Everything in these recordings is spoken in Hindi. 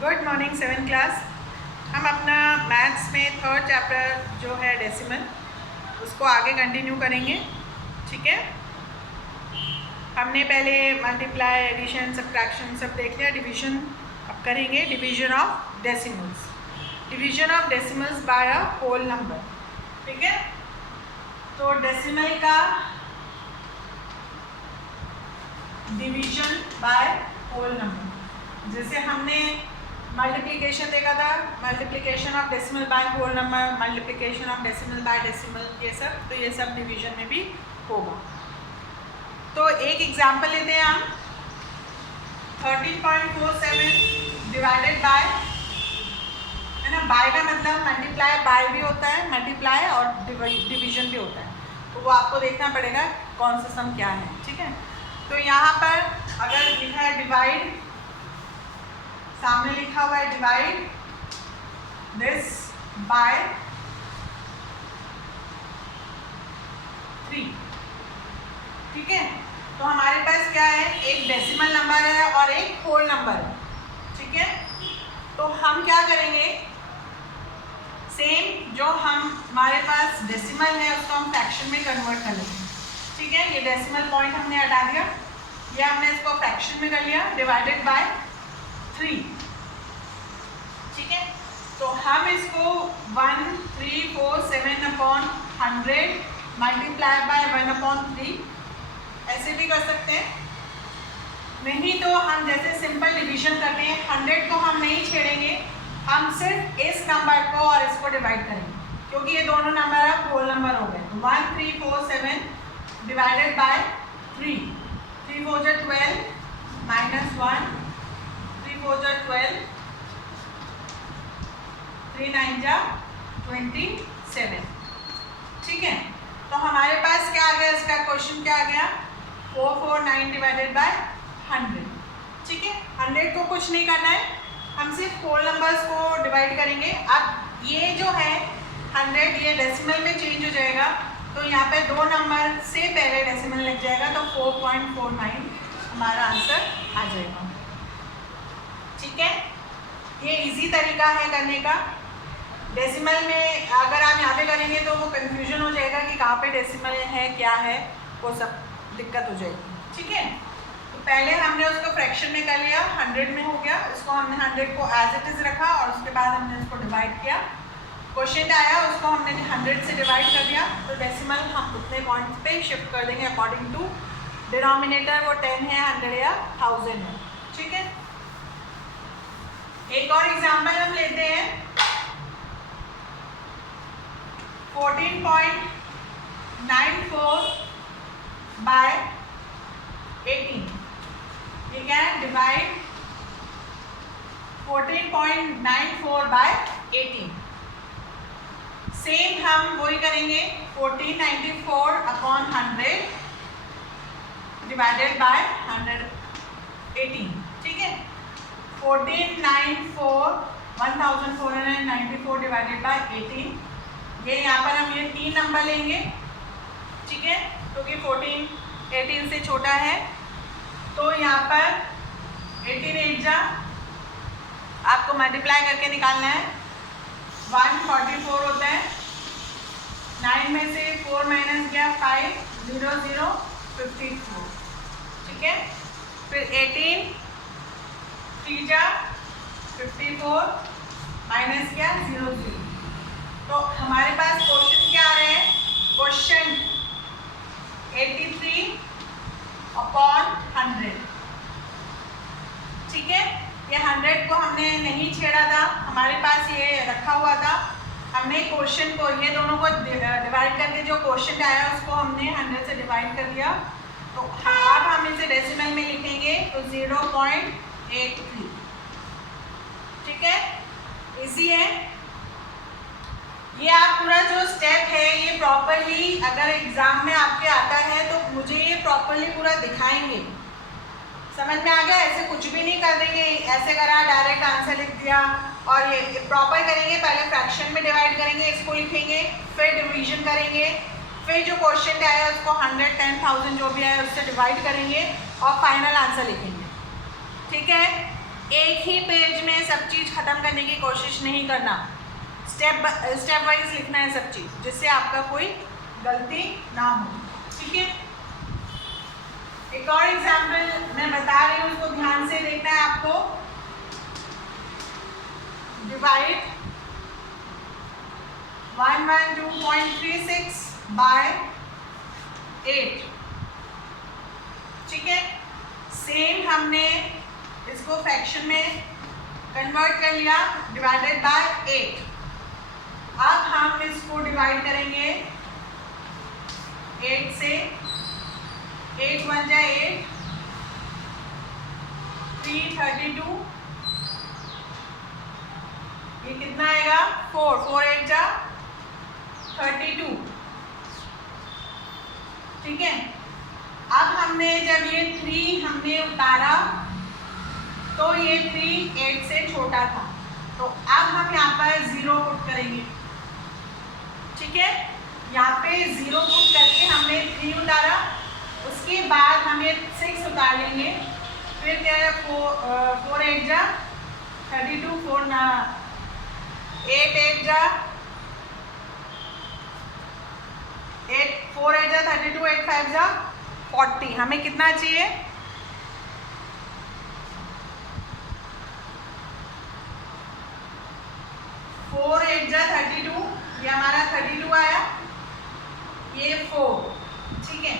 Good morning 7th class. हम अपना मैथ्स में थर्ड चैप्टर जो है डेसिमल उसको आगे कंटिन्यू करेंगे। ठीक है, हमने पहले मल्टीप्लाई, एडिशन, सब्ट्रैक्शन सब देख लिया। डिवीजन अब करेंगे, division of decimals, division of decimals by a whole number. ठीक है, तो डेसिमल का डिवीजन बाय होल नंबर, जैसे हमने मल्टीप्लिकेशन देखा था, multiplication of decimal by whole number, multiplication of decimal by decimal, ये सब, तो ये सब डिवीजन में भी होगा। तो एक एग्जांपल लेते हैं हम, 13.47 डिवाइडेड बाय, है ना, बाय का मतलब मल्टीप्लाई बाय भी होता है, मल्टीप्लाई और डिवीजन भी होता है, तो वो आपको देखना पड़ेगा कौन सा सम क्या है। ठीक है, तो यहाँ पर अगर लिखा है डिवाइड, सामने लिखा हुआ है डिवाइड दिस बाय 3। ठीक है, तो हमारे पास क्या है, एक डेसिमल नंबर है और एक होल नंबर है। ठीक है, तो हम क्या करेंगे, सेम जो हमारे पास डेसिमल है उसको हम फ्रैक्शन में कन्वर्ट कर लेंगे। ठीक है, ये डेसिमल पॉइंट हमने हटा दिया, ये हमने इसको फ्रैक्शन में कर लिया, डिवाइडेड बाय 3। ठीक है, तो हम इसको 1347/100 मल्टीप्लाई बाय 1/3 ऐसे भी कर सकते हैं। नहीं तो हम जैसे सिंपल डिवीजन करते हैं, 100 को हम नहीं छेड़ेंगे, हम सिर्फ इस नंबर को और इसको डिवाइड करेंगे, क्योंकि ये दोनों नंबर अब होल नंबर हो गए। 1347 डिवाइडेड बाय 3, 3 4 जा 12 माइनस 1, 3 4 जा 12, 3 9 जा 27। ठीक है, तो हमारे पास क्या आ गया, इसका क्वेश्चन क्या आ गया, 449 डिवाइडेड बाय 100। ठीक है, 100 को कुछ नहीं करना है, हम सिर्फ होल नंबर्स को डिवाइड करेंगे। अब ये जो है 100, ये डेसिमल में चेंज हो जाएगा, तो यहाँ पे 2 नंबर से पहले डेसिमल लग जाएगा, तो 4.49 हमारा आंसर आ जाएगा। ठीक है, ये इजी तरीका है करने का। डेसिमल में अगर आप यहाँ पे करेंगे तो वो कंफ्यूजन हो जाएगा कि कहाँ पे डेसिमल है, क्या है, वो सब दिक्कत हो जाएगी। ठीक है, तो पहले हमने उसको फ्रैक्शन में कर लिया, 100 में हो गया, इसको हमने 100 को एज इट इज़ रखा और उसके बाद हमने इसको डिवाइड किया। क्वेश्चन आया, उसको हमने 100 से डिवाइड कर दिया, तो डेसिमल हम उतने पॉइंट्स पे शिफ्ट कर देंगे अकॉर्डिंग टू डिनोमिनेटर, वो 10 है, 100 या 1000 है। ठीक है, एक और एग्जाम्पल हम लेते हैं, 14.94 बाय 18। ठीक है, डिवाइड 14.94 बाय 18। सेम हम वही करेंगे, 1494/100 डिवाइडेड बाय 118। ठीक है, 1494 डिवाइडेड बाय 18, ये यहाँ पर हम ये 3 नंबर लेंगे। ठीक है, क्योंकि 14 18 से छोटा है, तो यहाँ पर 18 8 जा, आपको मल्टीप्लाई करके निकालना है, 144 होता है, 9 में से 4 माइनस गया 5, 0 0 54। ठीक है, फिर 18 3 जा 54 माइनस गया 0 0। तो हमारे पास क्वेश्चन क्या आ रहे हैं, क्वेश्चन 83/100। ठीक है, ये 100 को हमने नहीं छेड़ा था, हमारे पास ये रखा हुआ था, हमने क्वेश्चन को, ये दोनों को डिवाइड करके जो क्वेश्चन आया उसको हमने 100 से डिवाइड कर दिया। तो अब हम इसे डेसिमल में लिखेंगे, तो 0.83। ठीक है, इजी है ये। आप पूरा जो स्टेप है ये प्रॉपरली, अगर एग्जाम में आपके आता है तो मुझे ये प्रॉपरली पूरा दिखाएंगे। समझ में आ गया, ऐसे कुछ भी नहीं कर देंगे, ऐसे करा डायरेक्ट आंसर लिख दिया, और ये प्रॉपर करेंगे, पहले फ्रैक्शन में डिवाइड करेंगे, इसको लिखेंगे, फिर डिवीजन करेंगे, फिर जो क्वेश्चन आया उसको 100 10,000 जो भी आया उससे डिवाइड करेंगे और फाइनल आंसर लिखेंगे। ठीक है, एक ही पेज में सब चीज़ ख़त्म करने की कोशिश नहीं करना, स्टेप वाइज लिखना है सब चीज़, जिससे आपका कोई गलती ना हो। ठीक है, एक और एग्जाम्पल मैं बता रही हूँ, उसको ध्यान से देखना है आपको। Divide 112.36 by 8। ठीक है, सेम हमने इसको फ्रैक्शन में कन्वर्ट कर लिया, डिवाइडेड बाय 8। अब हम इसको डिवाइड करेंगे 8 से, 8 1 जा 8, 3 32, ये कितना आएगा 4, 4 8 जा 32। ठीक है, अब हमने जब ये 3 हमने उतारा तो ये 3 8 से छोटा था, तो अब हम यहाँ पर 0 पुट करेंगे। ठीक है, यहाँ पे 0 पुट करके हमने 3 उतारा, उसके बाद हम ये 6 उतार लेंगे, फिर क्या है 4 8 जा 32, 4 ना 8 8 जा 8, 4 8 जा 32, 8 5 जा 40। हमें कितना चाहिए 4 8 जा 32, ये हमारा 32 आया, ये 4। ठीक है,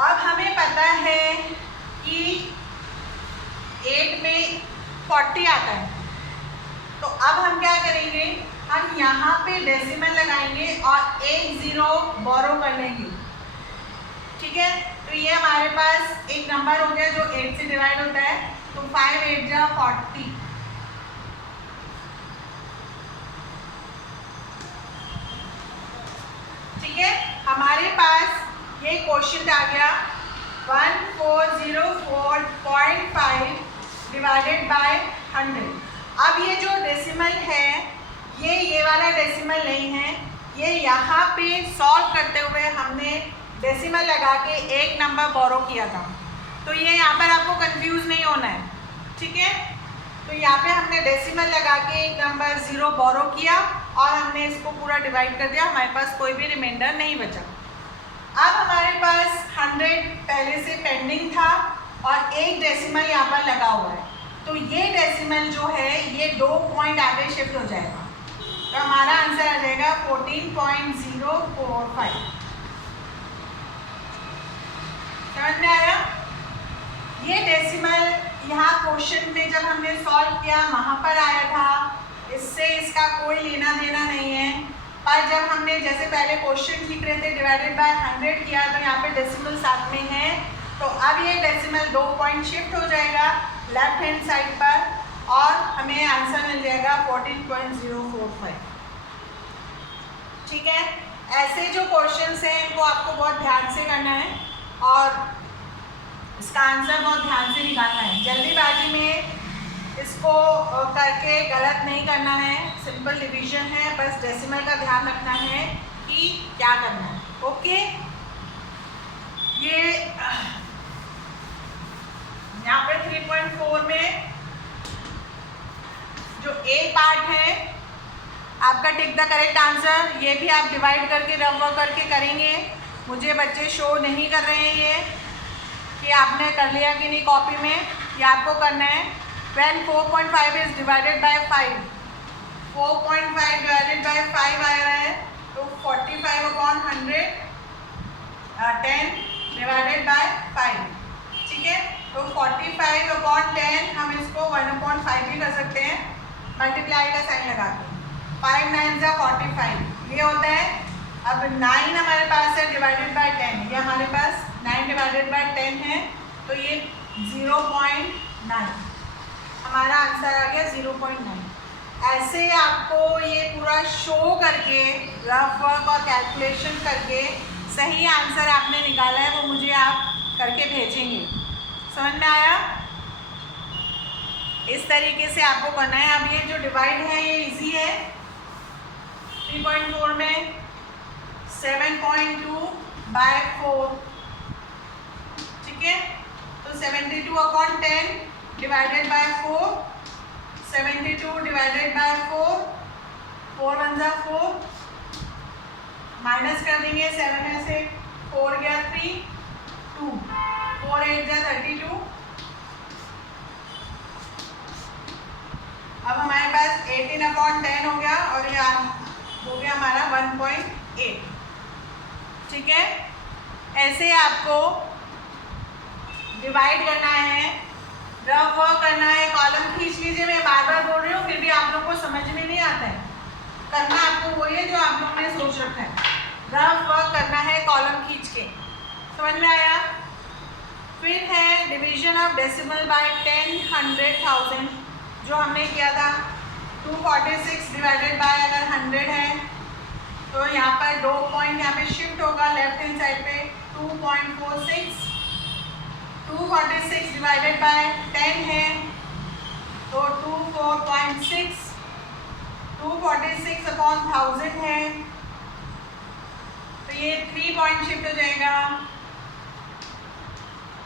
अब हमें पता है कि 8 में 40 आता है, तो अब हम क्या करेंगे, हम यहाँ पे डेसिमल लगाएंगे और एक 0 बोरो कर लेंगे। ठीक है, तो ये हमारे पास एक नंबर हो गया जो 8 से डिवाइड होता है, तो 5 8 जा 40। ठीक है, हमारे पास ये क्वेश्चन आ गया 1404.5 डिवाइडेड बाय 100। अब ये जो डेसिमल है, ये वाला डेसिमल नहीं है, ये यहाँ पे सॉल्व करते हुए हमने डेसिमल लगा के एक नंबर बोरो किया था, तो ये यहाँ पर आपको कंफ्यूज नहीं होना है। ठीक है, तो यहाँ पे हमने डेसिमल लगा के एक नंबर 0 बोरो किया और हमने इसको पूरा डिवाइड कर दिया, हमारे पास कोई भी रिमाइंडर नहीं बचा। अब हमारे पास 100 पहले से पेंडिंग था और एक डेसिमल यहाँ पर लगा हुआ है, तो ये डेसिमल जो है ये 2 पॉइंट आगे शिफ्ट हो जाएगा, तो हमारा आंसर आ जाएगा 14.045। समझ में आया? ये डेसिमल यहाँ क्वेश्चन में जब हमने सॉल्व किया वहाँ पर आया था, इससे इसका कोई लेना देना नहीं है, पर जब हमने जैसे पहले क्वेश्चन लिख रहे थे डिवाइडेड बाय 100 किया, तो यहाँ पे डेसिमल साथ में है, तो अब ये डेसिमल 2 पॉइंट शिफ्ट हो जाएगा लेफ्ट हैंड साइड पर और हमें आंसर मिल जाएगा 14.045। ठीक है, ऐसे जो क्वेश्चंस हैं इनको आपको बहुत ध्यान से करना है और इसका आंसर बहुत ध्यान से निकालना है, जल्दीबाजी में इसको करके गलत नहीं करना है। सिंपल डिवीजन है, बस डेसिमल का ध्यान रखना है कि क्या करना है। ओके, ये यहाँ पे 3.4 में जो ए पार्ट है आपका टिक द करेक्ट आंसर, ये भी आप डिवाइड करके रफ करके करेंगे। मुझे बच्चे शो नहीं कर रहे हैं ये कि आपने कर लिया कि नहीं कॉपी में, ये आपको करना है। When 4.5 is divided by 5, 4.5 divided by 5 आ रहा है, तो 45/100 10 डिवाइडेड बाय 5। ठीक है, तो 45/10 हम इसको 1/5 भी कर सकते हैं, मल्टीप्लाई का साइन लगा के। 5 9 जा 45 ये होता है। अब 9 हमारे पास है डिवाइडेड बाय 10, ये हमारे पास 9 डिवाइडेड बाय 10 है, तो ये 0.9 हमारा आंसर आ गया 0.9। ऐसे आपको ये पूरा शो करके रफ वर्क और कैलकुलेशन करके सही आंसर आपने निकाला है वो मुझे आप करके भेजेंगे। समझ में आया? इस तरीके से आपको करना है। अब ये जो डिवाइड है ये इजी है। 3.4 में 7.2/4, ठीक है, तो 72/10 डिवाइडेड बाय 4 72 डिवाइडेड बाय 4, 4 1 जा 4, माइनस कर देंगे 7 में से 4 गया 3, 2, 4 8 जा 32। अब हमारे पास 18/10 हो गया और ये हो गया हमारा 1.8। ठीक है, ऐसे आपको डिवाइड करना है, रफ वर्क करना है। कॉलम खींच लीजिए, मैं बार बार बोल रही हूँ फिर भी आप लोग को समझ में नहीं आता है। करना आपको वही है जो आप लोगों ने सोच रखा है, रफ वर्क करना है कॉलम खींच के। समझ में आया? फिर है डिवीजन ऑफ डेसिमल बाय 10, 100, 1000 जो हमने किया था। 246 डिवाइडेड बाय अगर 100 है तो यहाँ पर 2 पॉइंट यहाँ पे शिफ्ट होगा लेफ्ट हैंड साइड पे 2.46। 246 डिवाइडेड बाय 10 है तो 24.6। 246 अपॉन 1000 है तो ये 3 पॉइंट शिफ्ट हो जाएगा।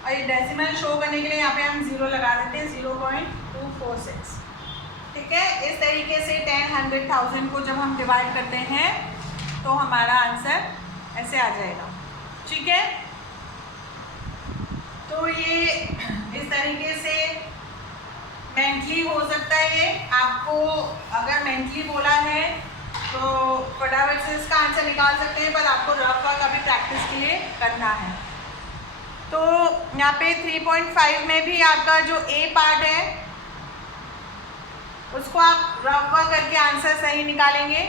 और ये डेसिमल शो करने के लिए यहाँ पे हम 0 लगा देते हैं, 0.246। ठीक है, इस तरीके से 10, 100, 1000 को जब हम डिवाइड करते हैं तो हमारा आंसर ऐसे आ जाएगा। ठीक है, तो ये इस तरीके से मेंटली हो सकता है। ये आपको अगर मेंटली बोला है तो फटाफट से इसका आंसर निकाल सकते हैं, पर आपको रफ वर्क अभी प्रैक्टिस के लिए करना है। तो यहाँ पे 3.5 में भी आपका जो ए पार्ट है उसको आप रफ वर्क करके आंसर सही निकालेंगे।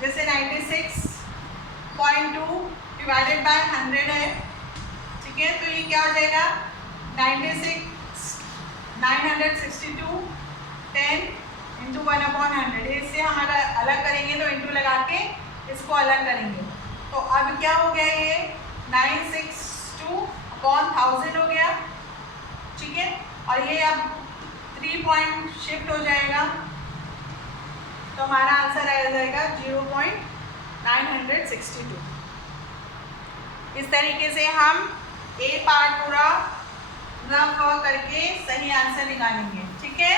जैसे 96.2 डिवाइडेड बाय 100 है। ठीक है, तो ये क्या हो जाएगा 962 10 इंटू 1/100। इससे हम अलग करेंगे तो इंटू लगा के इसको अलग करेंगे। तो अब क्या हो गया, ये 962/1000 हो गया। ठीक है, और ये अब 3 पॉइंट शिफ्ट हो जाएगा तो हमारा आंसर आ जाएगा 0.962। इस तरीके से हम ए पार्ट पूरा रफ वर्क करके सही आंसर निकालेंगे। ठीक है,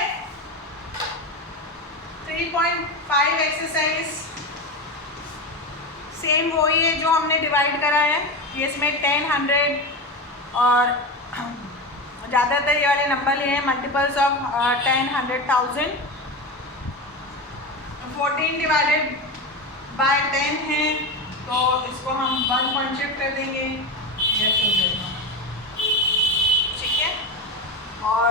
3.5 एक्सरसाइज सेम वही है जो हमने डिवाइड करा है। ये इसमें 10, 100 और ज़्यादातर ये वाले नंबर लिए हैं मल्टीपल्स ऑफ 10, 100, 1000। 14 डिवाइडेड बाय 10 है तो इसको हम 1 पॉइंट शिफ्ट कर देंगे, ऐसे हो जाएगा। ठीक है, और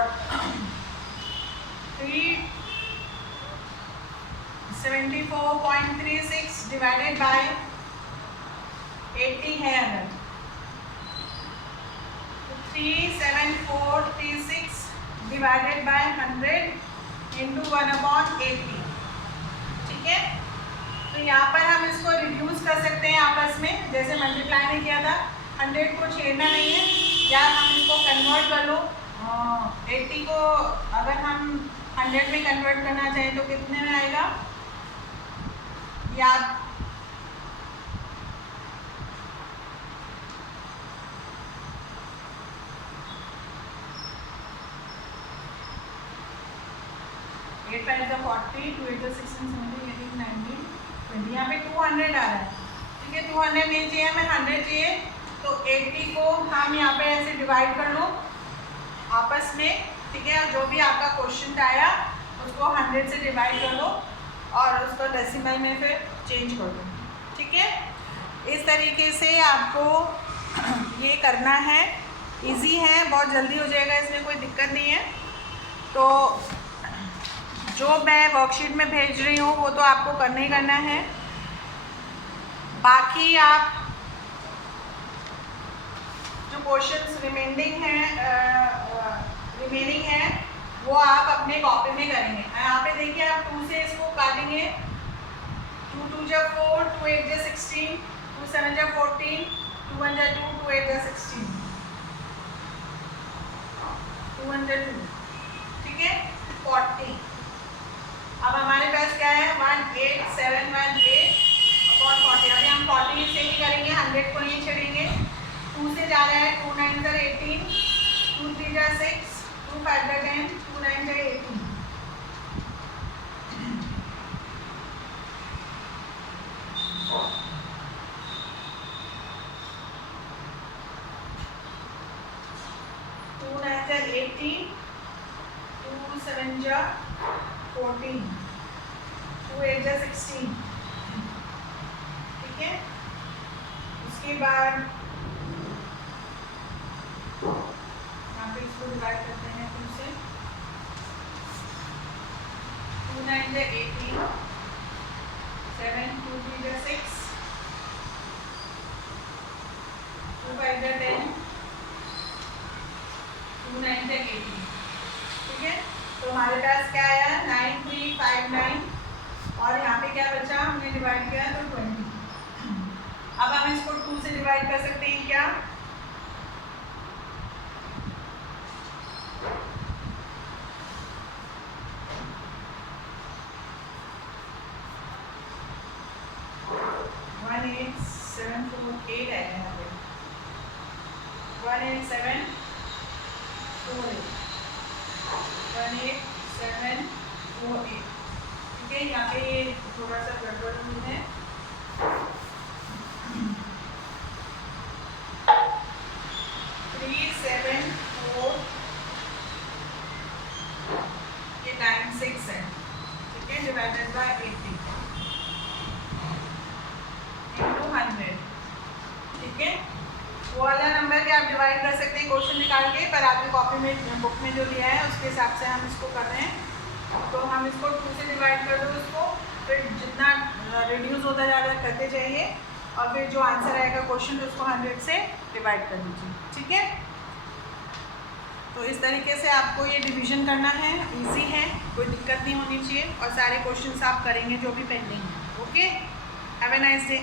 374.36 डिवाइडेड बाय 80 है अगर 37436 डिवाइडेड बाय 100 इंटू 1/80। ठीक है, तो यहाँ पर हम इसको रिड्यूस कर सकते हैं आपस में, जैसे मल्टीप्लाई में किया था। 100 को छेड़ना नहीं है, या हम इसको कन्वर्ट कर लो 80 को अगर हम 100 में कन्वर्ट करना चाहें तो कितने में आएगा याद? एट 5 × 40, 2 8 × 16, 17, 18, 19, 20। यहाँ पे 200 आ रहा है। ठीक है, 200 नहीं चाहिए हमें, 100 चाहिए। तो 80 को हम यहाँ पे ऐसे डिवाइड कर लो आपस में। ठीक है, और जो भी आपका क्वेश्चन आया उसको 100 से डिवाइड कर लो और उसको डेसिमल में फिर चेंज कर दो। ठीक है, इस तरीके से आपको ये करना है। इजी है, बहुत जल्दी हो जाएगा, इसमें कोई दिक्कत नहीं है। तो जो मैं वर्कशीट में भेज रही हूँ वो तो आपको करना ही करना है। बाकी आप जो क्वेश्चंस रिमेनिंग है वो आप अपने कॉपी में करेंगे। यहाँ पे देखिए, आप 2 से इसको काटेंगे। 2 2 जा 4, 2 8 जा 16, 2 7 जा 14, 2 1 जा 2, 2 8 जा 16, 2 1 जा 2। ठीक है, 40। अब हमारे पास क्या है 18718/40। अभी हम 40 से ही करेंगे, 100 को नहीं छेड़ेंगे। 2 से जा रहा है 2 9 जा 18, 2 3 जा 6, 2 5 जा 10, 2 9 जा 18। 7 जा 14, 2 8 जा 16, ठीक है। उसके बाद यहाँ पे इसको डिवाइड करते हैं फिर से, 2 9 जा 18, 7 2 3 जा 6, 2 5 जा 10, 2 9 जा 18, ठीक है। तो हमारे पास क्या आया 9359 और यहाँ पे क्या बचा, हमने डिवाइड किया तो 20। अब हम इसको 2 से डिवाइड कर सकते हैं क्या, वन 8 7 4 8 है यहाँ पे, 1 8 7 4 8, 1 8 7 4 8, ठीक है। यहाँ पे ये थोड़ा सा गड़बड़ हुई है, 3 7 4 ये 9 6 है, ठीक है, डिवाइडेड बाय 80 into 100, ठीक है। वो वाला नंबर भी आप डिवाइड कर सकते हैं क्वेश्चन निकाल के, पर आपकी कॉपी में बुक में जो लिया है उसके हिसाब से हम इसको कर रहे हैं। तो हम इसको 2 से डिवाइड कर दो इसको, फिर जितना रिड्यूस होता जा रहा है करते जाइए, और फिर जो आंसर आएगा क्वेश्चन उसको 100 से डिवाइड कर दीजिए, ठीक है। तो इस तरीके से आपको ये डिवीजन करना है, इजी है, कोई दिक्कत नहीं होनी चाहिए, और सारे क्वेश्चंस आप करेंगे जो भी पेंडिंग है। Okay, have a nice day.